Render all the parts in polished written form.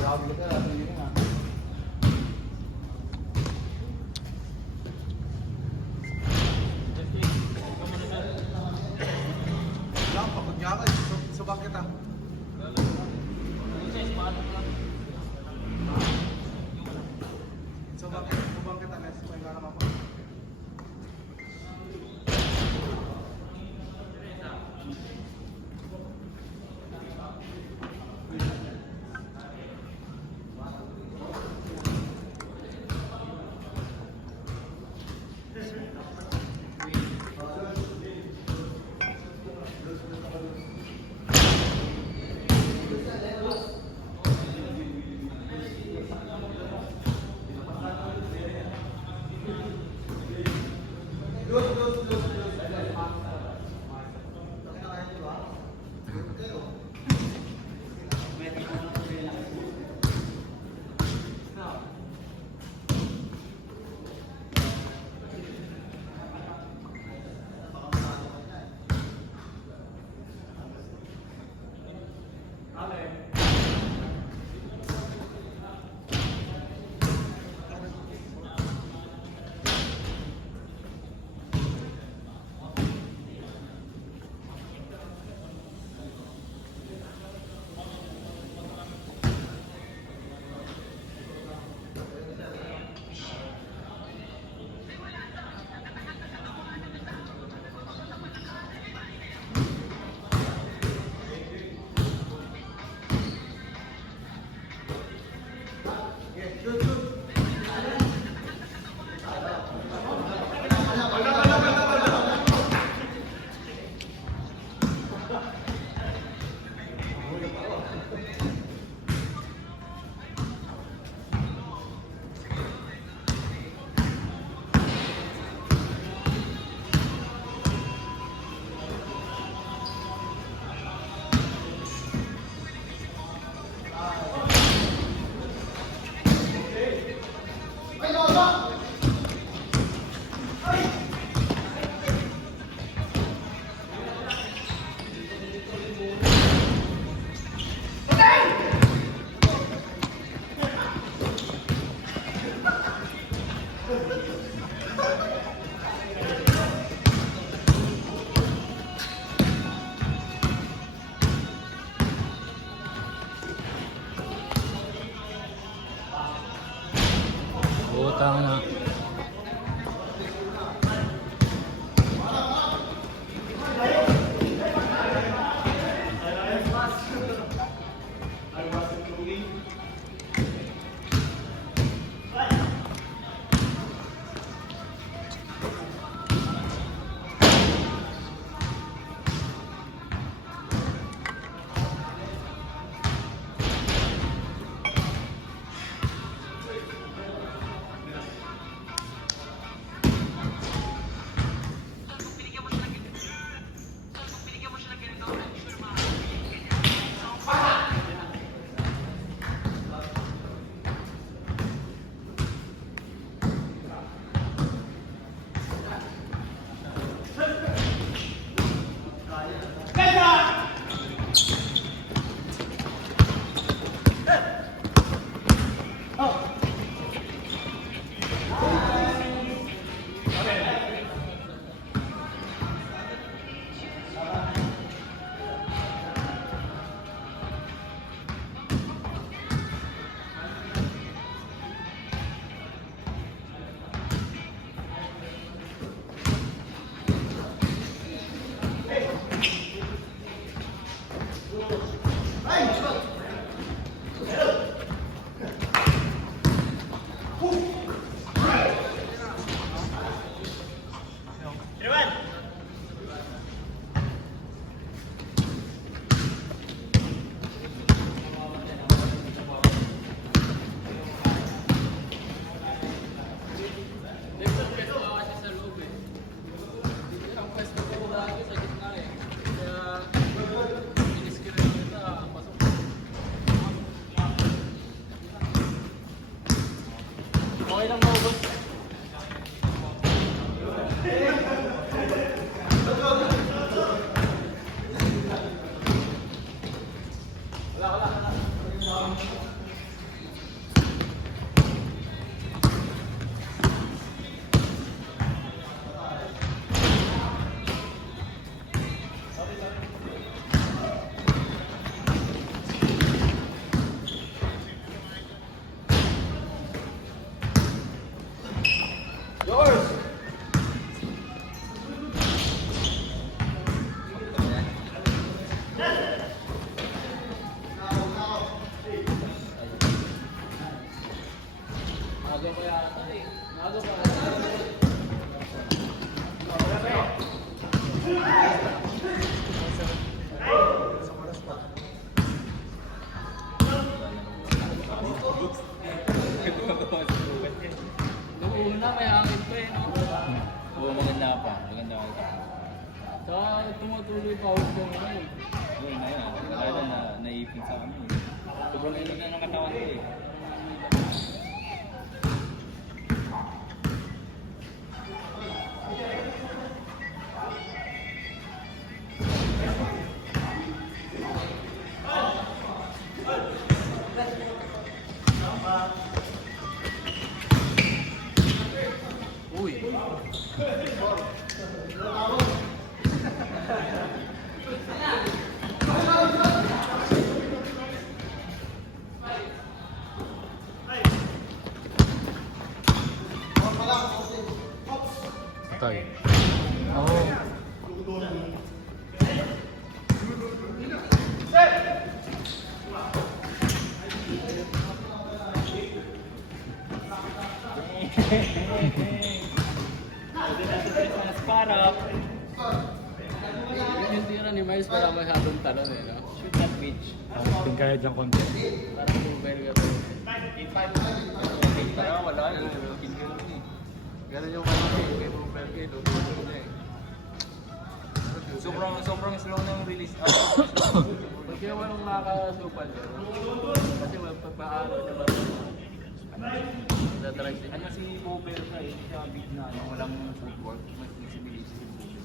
Grabe ka, hindi nga. Lang, pagod nga ka. Subang kita. Oo, maganda pa. Maganda ka. Saka tumutuloy pa ako sa ngayon. Yun na yan. Wala na naipin sa kami. Sobrang init na ng katawan ko eh. Uy! Tay. Oo. Para Yung tira ni Miles wala masyadong talon eh, no? shoot that pitch. Ting kaya dyan konti. Parang mobile ka to. Para wala yun. Ganun yung kay mobile ka, lutulog niya eh. Sobrang slow ng release. Pag kaya walang makakasupal yun, kasi magpapaano niya ba? Tatry siya. Ano si Bobel na eh, hindi siya big na ano, walang footwork, mas flexibility si Bobel.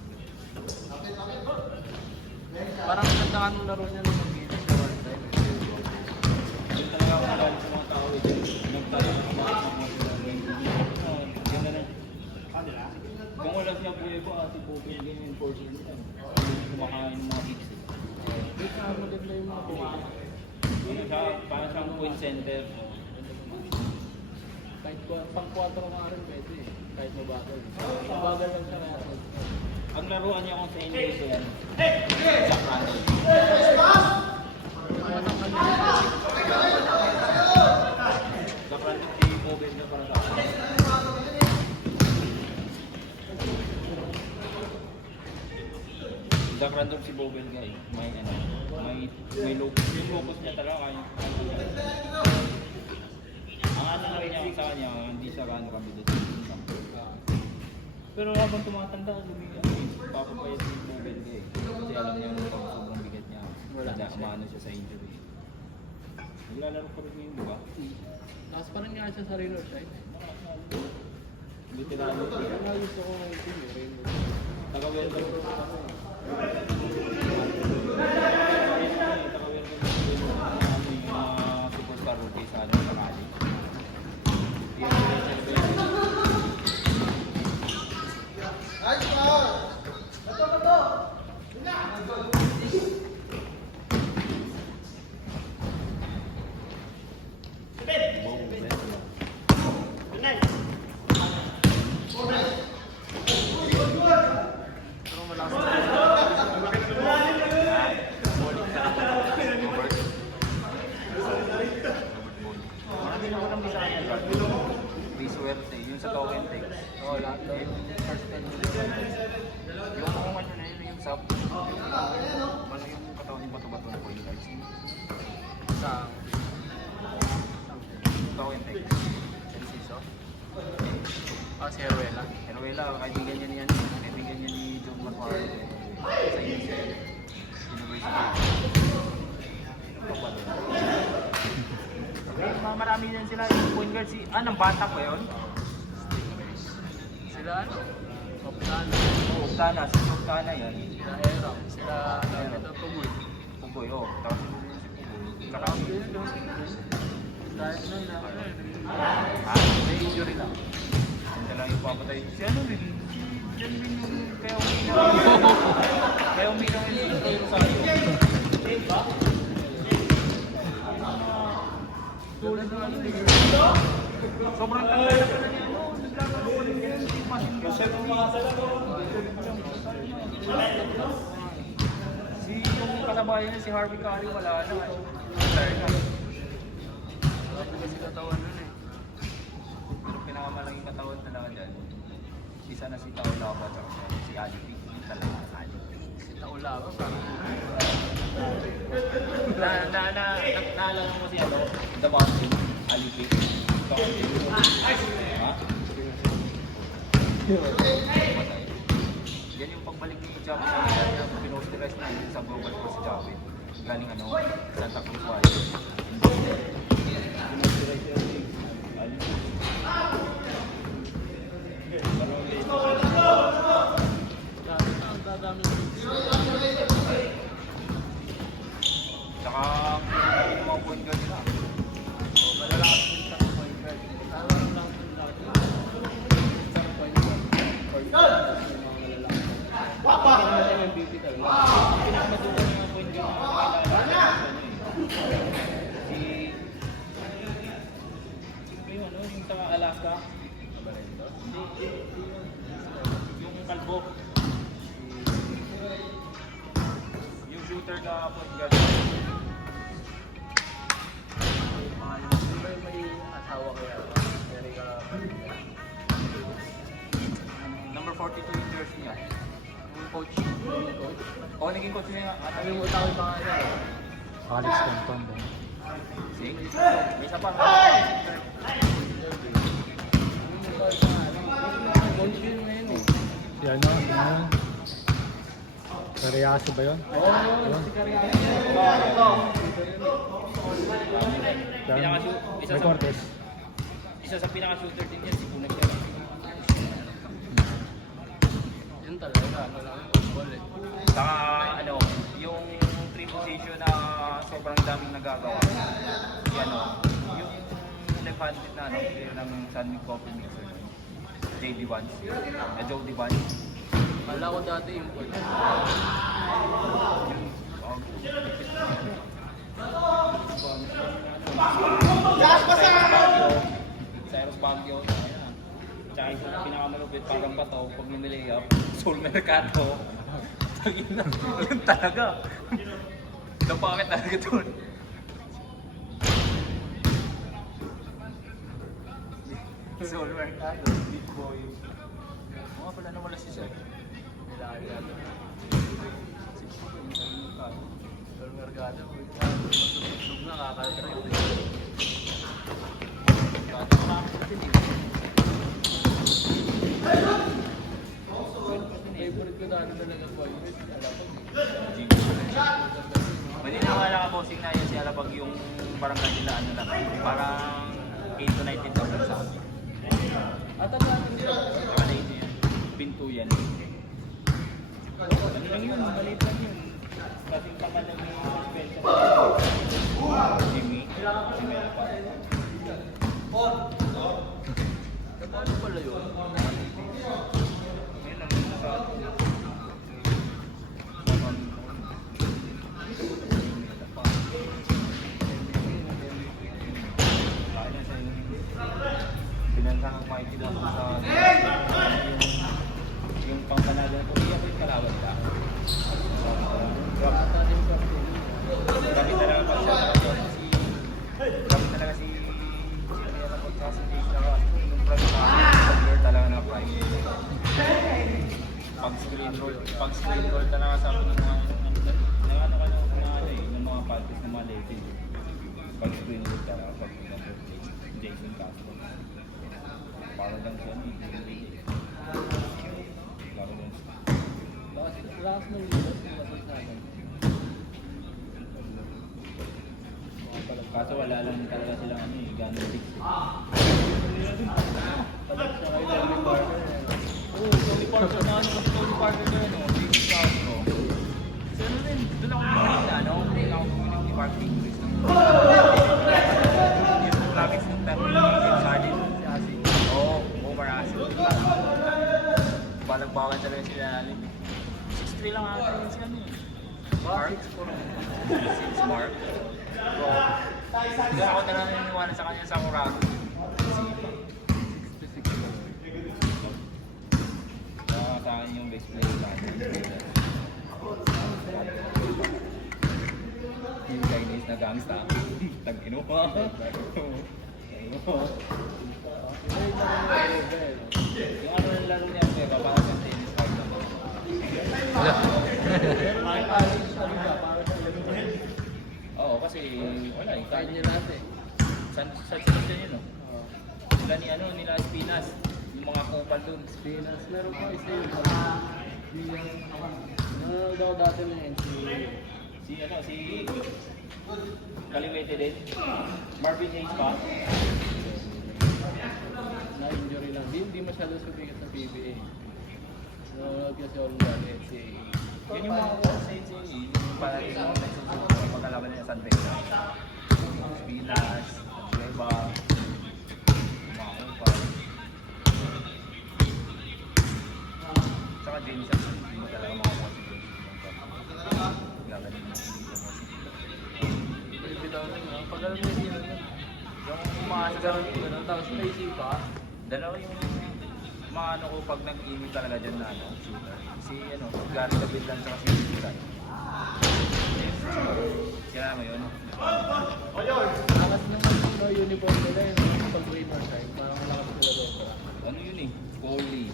Parang kandangan ng laro niya nung mag-iinis siya one time eh. Yung talaga ako nagalit sa mga tao eh, nagtalo ng mga ganda na. Kung wala siya Buebo at si Bobel, game enforcer niya. Kumakain ng mga hits eh. Di ka maganda yung mga kumakain. Ano siya, parang siyang point center. Kahit pang 4 nga rin pwede eh. Kahit mabagal. Mabagal lang siya kaya. Ang laruan niya kung sa NBA ko yan, sa Crandall. Sa Crandall, si Bobel na parang sa akin. Sa Crandall si Bobel guy, may ano, may locus. Yung locus niya talaga kaya. Ang ano na rin niya sa kanya, hindi siya gano'ng kabilis. Pero habang tumatanda, papapayat si Bobel guy. Kasi alam niya yung pag sobrang bigat niya. Maano siya sa injury. Naglalaro pa rin yun, di ba? Tapos parang nga siya sa Raynor side. Buti na ano. Kaya nga gusto ko ng team eh, Raynor. Taga-welcome. Superstar rookie sa ano sa Cali. Pero malakas. Marami na ko ng bisa yan. May swerte. Yung sa token text. Oo, lahat daw. First 10 minutes. Yung kung ano na yun, yung sub. Ano yung katawan yung bato-bato na point guards. Sa Token text. Enciso. si Heruela. Heruela, kaibigan niya ni ano, kaibigan niya ni John McCarthy. Sa UCL. University. Kapag marami din sila yung point guard si ng bata ko yun. Sila ano? Kaptana. Oktana, si Oktana yan. Sila Heram. Sila ito Tuboy. Pugoy, oh. Tapos si Pugoy. Saka Kahit nun na ano may injury lang. Hindi lang yung papatay. Si ano rin? Yan din yung kaya uminaw. Kaya uminaw yung Rosario. Diba? Tulad ng ano din. Sobrang tagal na niya. Naglalaro ko rin yan. Si yung kalabayan niya, si Harvey Curry, wala na. Retire na. Wala kasi katawan nun eh. Pero pinakamalaking katawan talaga dyan. Isa na si Taulapa at si Alipi. Yung talaga Alipi. Si Taulaba parang Naalala mo si ano? The Mountain. Alipi. Ha? Javi sa kanya, pinost-rest na yun sa global ko si Javi. Galing ano, Santa Cruz Valley. Pinost-rest yun si Ali. Ang dadami ng Tsaka, yung mga point guard nila. malalakas din sa point guard. Tama lang yung lagi. Isang point guard. Point guard. Yung mga malalakas. Hindi naman siya MVP talaga. Pinakamatulan yung mga point guard na nakilala. Si... Sino ba yun, ano? Yung sa Alaska? Hindi. Yung kalbo. Yung shooter na point guard. Di ba yung may asawa kaya? Erika Number 42 yung jersey niya. yung coach. Yung coach. Oo, naging coach niya. Ano yung utang yung pangalan? Alex Compton din. Si? May isa pa. Coach yun na yun eh. Si ano yun? Karyaso ba yun? Oo, si Cariano. May Cortez. Isa sa pinaka-shooter din yan, si Kunag Kera. Yun talaga, ano lang yung football eh. Saka ano, yung three position na sobrang daming nagagawa. Si ano, yung left-handed na ano, player ng San Miguel Coffee Mixer. J.D. Vance. Joe D. Vance. Wala ko dati yung coach. Cyrus Baguio. Ayan. Tsaka isa na pinakamalupit, parang bato, pag nilay-up, Soul Mercado. Yun talaga. Napakit talaga doon. Soul Mercado, big boy. Mga pala na wala si Sir. Kailangan natin. Pero Mercado, masubog na, kakatrip. Favorite ko dati talaga boy. Alam ko Maniniwala ka bossing na yun si Alabag yung barangay nila ano lang. Parang 8 to 19,000 sa akin. At ang natin siya. Saka na yun yan. Pinto yan. Ano lang yun, maliit lang yun. Kasing pangal ng Jimmy. Jimmy pa. Paano pala yun? Yun lang yun sa atin. Pinansang ang Mikey doon sa yung pangpanalo ko, hindi ako yung kalawad ka. Kami talaga pa siya kami talaga si Sierra po sa si Jace Lara. Nung prime player talaga na prime. Pag screen roll talaga sa akin ng mga ano ka ng mga podcast ng mga legend. Pag screen roll talaga pag Jason Castro. Para lang siya ni laro lang siya. Last ng Ligas, masas namin. Kaso wala lang talaga silang ano eh, gano'ng fix. Palit siya kay Tony Parker. Oo, Tony Parker na ano, Tony Parker na ano, Jason Castro. So ano rin, doon ako bumalik na ano, hindi ako bumalik ni Mark Ingris. Yung Nuggets ng time ni Charlie. Oo, Omar Asin. Balag-bawagan talaga sila namin. 6'3 lang ata yun si ano eh. Mark? 6 Mark. Kaya ako talaga naniniwala sa kanya sa Murago. Kaya sa akin yung best player natin. Yung Chinese na gangsta. Tag-inuha. Yung ano ng laro niya, parang sa tennis card naman. Pero college talaga, para sa Oo, kasi wala eh. kahit niya lahat eh. Sa sila yun, no? Sila ni ano, nila Spinas. Yung mga kupal dun. Pinas, meron pa isa yun. Nanonood ako dati ng NCAA. Si Kaliwete din. Marvin Hayes pa. Na-injury lang. Hindi masyado sumikat sa PBA. Nanonood kasi ako dati NCAA. Yun yung mga sa NCAA. Yung parang yung nagsusunod yung pagkalaban nila San Pedro. Pilas, Leva, Mao pa. Tsaka Jameson, hindi mo talaga makakuha si Jameson. Gagaling mo si Bitaw na yun. Pag alam niya siya na. yung mga Ganun. Tapos may isipa. dalawa yung mga ano ko pag nag-imig talaga dyan na ano, shooter. Si ano, Gary David lang tsaka si Susan. Sila mo yun? Lakas naman yung uniform nila yun. Pag winter time, parang lakas nila doon. Ano yun eh? Coley,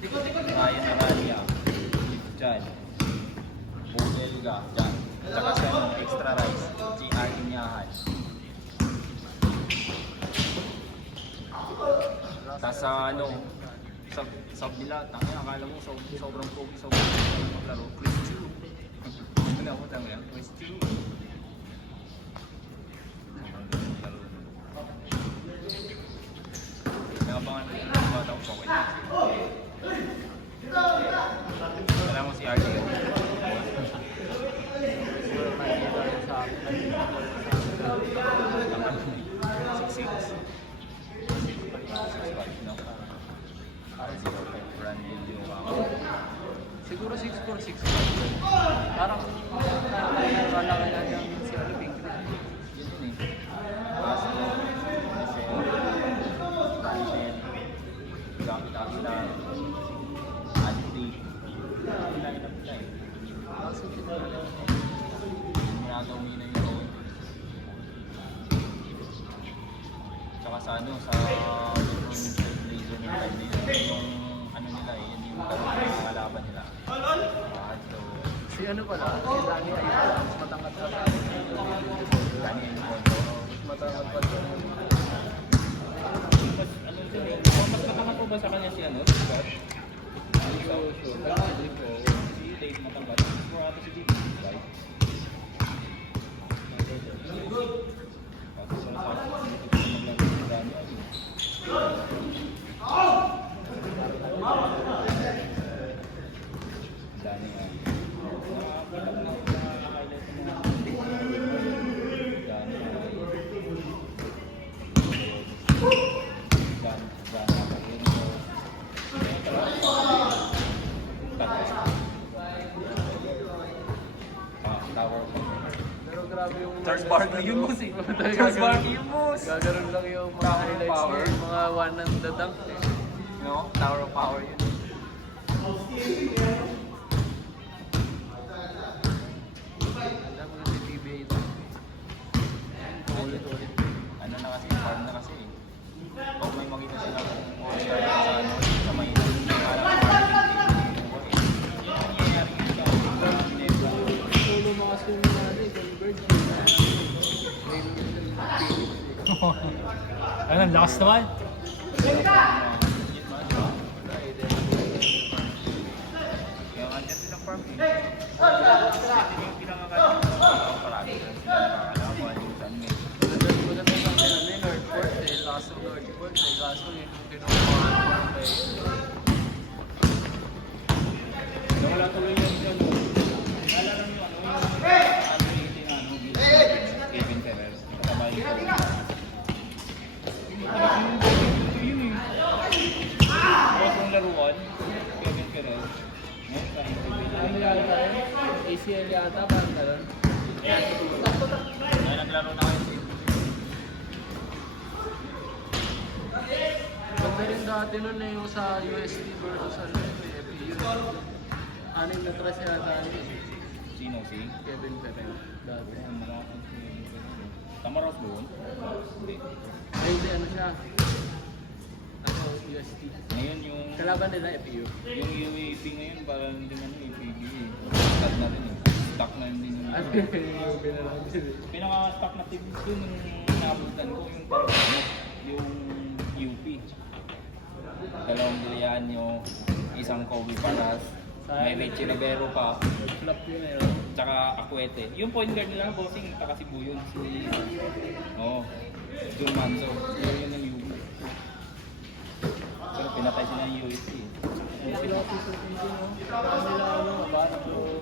Ryan Arania, Chan, Bodelga, Chan, tsaka si ano, Extra Rice, si Ariniahan. Tapos sa ano, sa nila, tangina, akala mo sobrang pogi, sobrang maglaro. Chris Chu. Ano ako tama yan? Chris Chu. Nakabangan ko yung bata ko pa ko. Alam mo si RDO. Siguro nakikita rin sa akin. 6'6". 6'5", no? Parang 0'5", Brandon yung Siguro 6'4", 6'5". Parang nakakala ka niya si Olympic. yun yun eh. Castro, Michelle, Rachel, Gamit Akila, Andy. Ilan eh. Kaso tinala. Ginagawa mo na yung own. Tsaka sa ano, sa Lebron Blazer ng time na yun, yung ano nila eh, yun yung talagang mga kalaban nila. So, Si ano pala, si Danny ay mas matangkat sa akin. Daniel Mondo. Mas matangkat pa siya. Mas ano din eh, mas matangkat po ba sa kanya si ano? Scott? Hindi ko sure. Pero hindi ko. Si Dave matangkat. Siguro ata si Dave, right? Tapos sa maglaro si Daniel. Daniel. Nakakapilap na highlight ng mga Daniel. Pero grabe yung... Charles Barkley yung moves eh. Charles Barkley yung moves. Gagaroon lang yung mga Tower of highlights Power. niya, yung mga one and the dunk eh. No? Tower of Power yun. Alam mo kasi PBA ito. Ulit-ulit. Ano na kasi, farm na kasi eh. Pag may makita sila kung all-star na sa ano, sa may harap ng Solo mga swing na natin, convert. Ayun, last naman. Kaya andyan silang farm eh. Ito yung pinangakala ko parati lang sila nakakalaban yung San Miguel. Maganda sa akin ano yung Northport eh, kaso Northport eh, kaso yun yung kinukuha ng play. Wala tuloy yung ano. Naalala mo yung ano, ano yung ano, Kevin Ferrer. Kasabay ko. Yun eh. Tapos yung laruan, Kevin Ferrer. Ngayon sa interview na Ano yata yun? ACL yata, parang gano'n. ay naglaro na kayo sa Ganda rin dati nun eh, yung sa USD versus ano yun, eh, FPU. Anim na tres yata yun. Sino si? Kevin Ferrer. Dati. Ayun, malapit si Kevin Ferrer. Tamaros ba yun? Hindi. Ay, hindi, ano siya? Ano, USD. Ngayon yung Kalaban nila FPU. yung UAP ngayon parang hindi man yung PBA. Stock na rin eh. Stock na din yung Ano yung pinalaban nila? pinaka-stock na team dun nung nabutan ko yung parang yung UP. Dalawang bilihan yung isang Kobe Paras, May Richie Rivero pa. Flop yun eh. Tsaka Acuete. Yung point guard nila, bossing, taka Cebu yun. Oo. Jun Manso. Yun yung UP. Pero pinatay sila ng USC. Sila susutin ko, no? Nila ano, parang ko.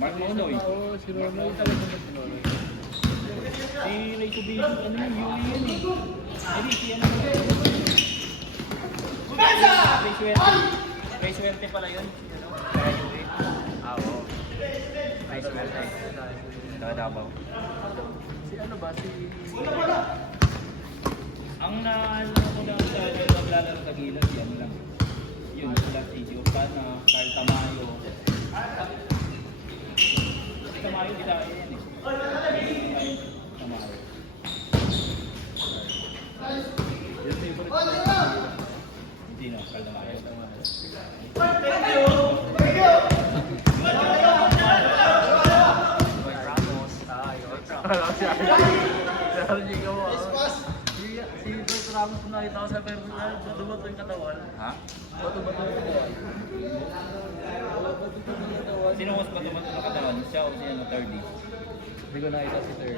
Mark Nonoy. Oo, si Nonoy talaga na si Nonoy. Si Ray Subiso, ano yun, UE yun eh. Hindi, si ano yun. Ray Suerte. Ray Suerte pala yun. Si ano, kaya UE. Oo. Ray Suerte. Sa Davao. Si ano ba? Si... Ang naano ko lang sa maglalaro sa Gilas, yan lang. Yun, sila si Giovanna, Carl Tamayo. Si Tamayo, di tayo yan eh. Tamayo. Yung favorite ko na. Hindi no, Carl Tamayo. Ramos. Yun. Sabi ko mo. Si Bert Ramos na nakita ko sa personal. Bato-bato yung katawan. Ha? Bato-bato yung katawan. Bato-bato yung katawan. Sino mas matumat na katawan? Siya o si ano, 30? Hindi ko nakita si 30.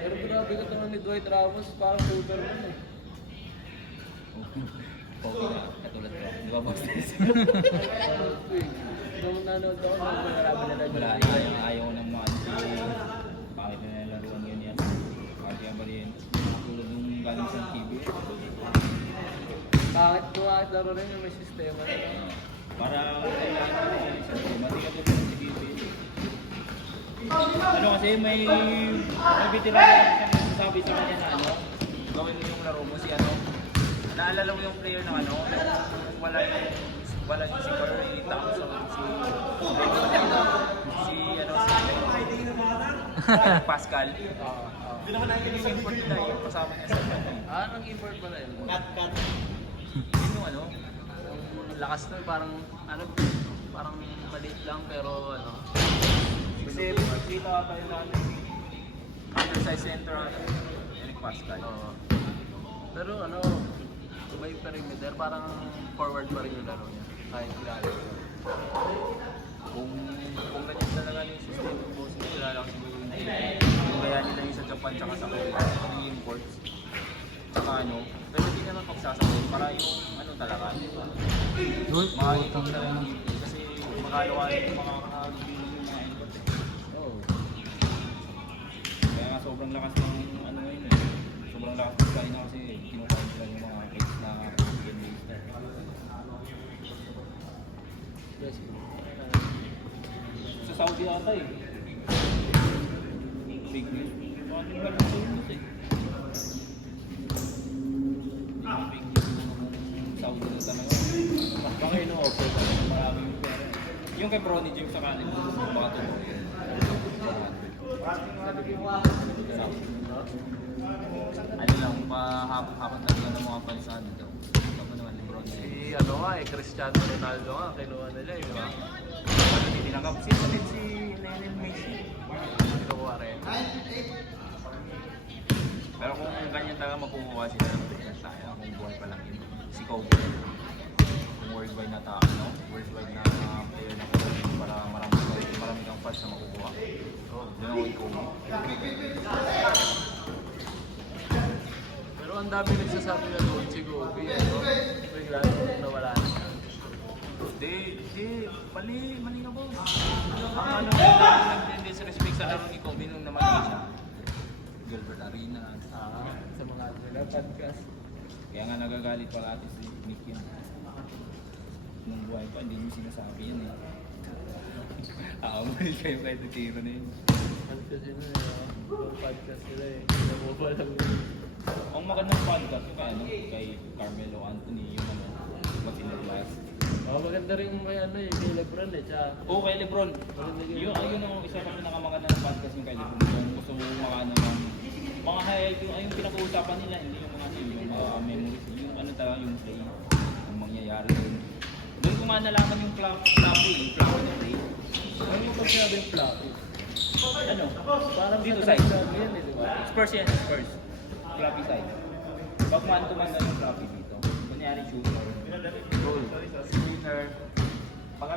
Pero grabe katawan ni Dwight Ramos. Parang Superman eh. Pogi na, katulad ko. Di ba, boss? Nung nanood ako, marami na Wala, ayaw ng mga si... Bakit na nilaruan ganyan? Bakit yung Barrientos? Tulad yung galing sa TV. Kahit laro rin yung may sistema na. Para kailangan ng isang team. Mati ka doon sa TV. Ano kasi may veteran na sabi sa kanya na ano, gawin mo yung laro mo si ano. Naalala mo yung player ng ano, wala yung si Curry, Thompson, si Pascal. Hindi naman natin yung import nila yung kasama niya sa ano. Nang import pala yun? Yun yung ano, Ang lakas nun, parang maliit lang pero ano. kasi dito pa yung natin. Undersized center ano, Eric Pascal. Pero ano, may perimeter, parang forward pa rin yung laro niya. Kahit kilala. Kung ganyan talaga yung system ng boss na kilala ko siguro yung kaya nila yung sa Japan tsaka sa Korea, yung imports. Tsaka ano, pero hindi naman pagsasakot para yung ano talaga, di ba? Mga ipang na lang kasi makalawanin yung mga kakabili yung mga import eh. Oo. Kaya nga sobrang lakas ng ano ngayon eh. Sobrang lakas ng China kasi kinukain sila yung mga case na game-based na. Yes. Sa Saudi ata eh. Big news. Mga tinggal sa news eh. Yung big news ng Saudi na talaga. Baka ino-offer pa. Maraming pera. Yung kay Bronny James sa kanin, baka tuloy. Ano lang, hapon talaga ng mga palisado daw. Tapos naman ni Bronny James. Si ano nga eh, Cristiano Ronaldo nga, kinuha nila eh, di ba? Hindi tinanggap. Sino ulit si Lionel Messi? Kinuha rin. Pero kung ganyan talaga makukuha sila ng ganyan tayo, kung buhay pa lang yun. Si Kobe. Kung worldwide na tao, no? Worldwide na player na Kobe para marami kang fans na makukuha. So, doon ako kay Kobe. Pero ang dami nagsasabi na doon si Kobe, ano? Bigla nawala na siya. Mali ka boss. Ang ano, nag-disrespect sa laro ni Kobe nung namatay siya. Gilbert Arena. Sa mga nila podcast. Kaya nga nagagalit pala ate si Nick yun. Nung buhay pa, hindi mo sinasabi yan eh. May kayo kahit tiro na yun. Podcast yun eh, podcast sila eh. Hindi mo pa alam yun. Ang magandang podcast yung kay, ano, kay Carmelo Anthony, yung ano, Matinal Last. Maganda rin yung kay ano eh, kay Lebron eh, tsaka. Oo, kay Lebron. Yun ang isa sa pinakamagandang podcast yung kay Lebron. Kung gusto mo ano ng mga highlight yung pinag-uusapan nila, hindi yung mga memories, yung ano talaga yung play, yung mangyayari doon. Doon ko nga nalaman yung floppy ng play. Ano mo pag sinabi yung floppy? Ano? Parang Dito sa side. sabi yan eh, di ba? Spurs yan, Spurs. Floppy side. Pag man-to-man yung floppy dito. Kunyari shooter. Goal. Screener. Pagka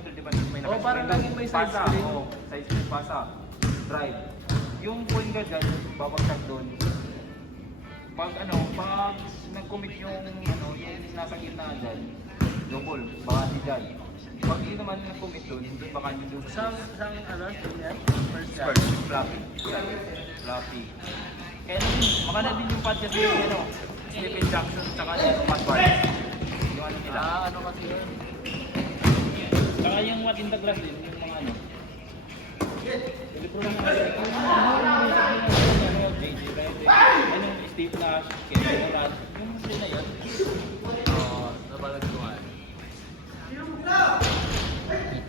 shooter, di ba? May Oh, parang laging may side pasa, screen. oh, side screen, pasa, drive. Yung point guard dyan, babagsak doon. Pag nag-commit yung nasa gitna dyan, double, baka di dyan. Pag di naman nag-commit doon baka nyo doon Sang team yan? First shot. Spurs, floppy. Floppy. Kaya baka na din yung pad kasi Stephen Jackson tsaka Matt Barnes. Yung ano nila. Ano kasi yun? Tsaka yung What in the Glass din, yung mga Pilipro lang kasi. JJ Rede, Steve Nash, Kevin Durant, yung sila na yun. Oo, nabalag ko nga.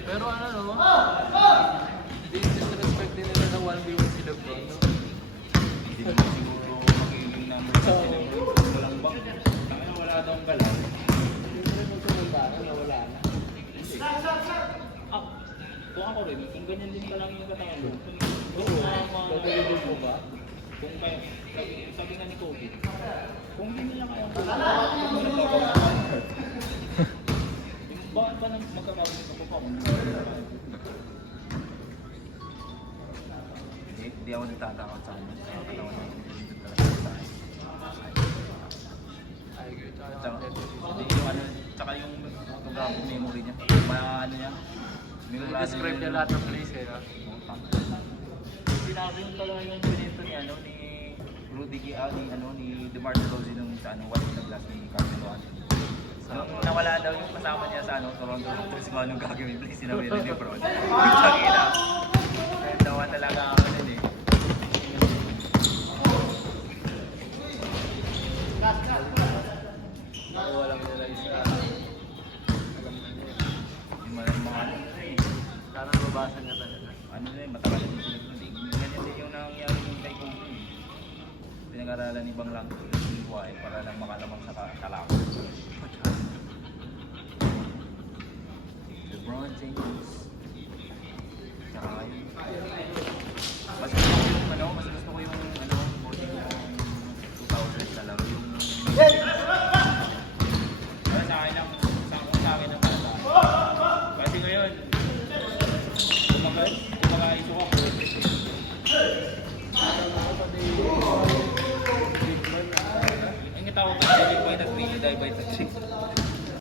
Pero disrespect din nila na 1v1 si LeBron. Hindi naman siguro magiging number sa sila. Walang bang. Tangina wala daw ang galaw. Siyempre magsumunta na wala na. Kung ako rin, kung ganyan din ka lang yung katawan mo. Gagawin mo ba? Kung kayo, sabi nga ni Kobe, kung hindi nila kaya bakit ba nang magkakabit ako pa? Hindi ako nagtatakot sa ano. Sa katawan niya. Hindi talaga sa akin. I agree. Tsaka yung photographic memory niya. Ano niya? Describe niya lahat ng plays eh. Sinabi yung talaga yung pinito ni Rudy ni DeMar DeRozan nung sa What in the Glass ni Carmelo Anthony. Nung nawala daw yung kasama niya sa Toronto Raptors, kung anong gagawin play, sinabi ni LeBron. Tsakina. Nawa talaga ako nun eh. Nakuha lang nila isa. Alam na niya. Yung mga Sana mabasa niya talaga. matagal na yung pinag-league. Ganyan din yung nangyari yung kay Kobe. Pinag-aralan ni Bang Lang yung buhay para lang makalamang sa talako. LeBron James. Tsaka yun. Mas gusto ko yung 2000 na laro yung para sa akin ang bata. Kasi ngayon, kumakaisok ako. Ang tawag ko, die by the 3, die by the 3.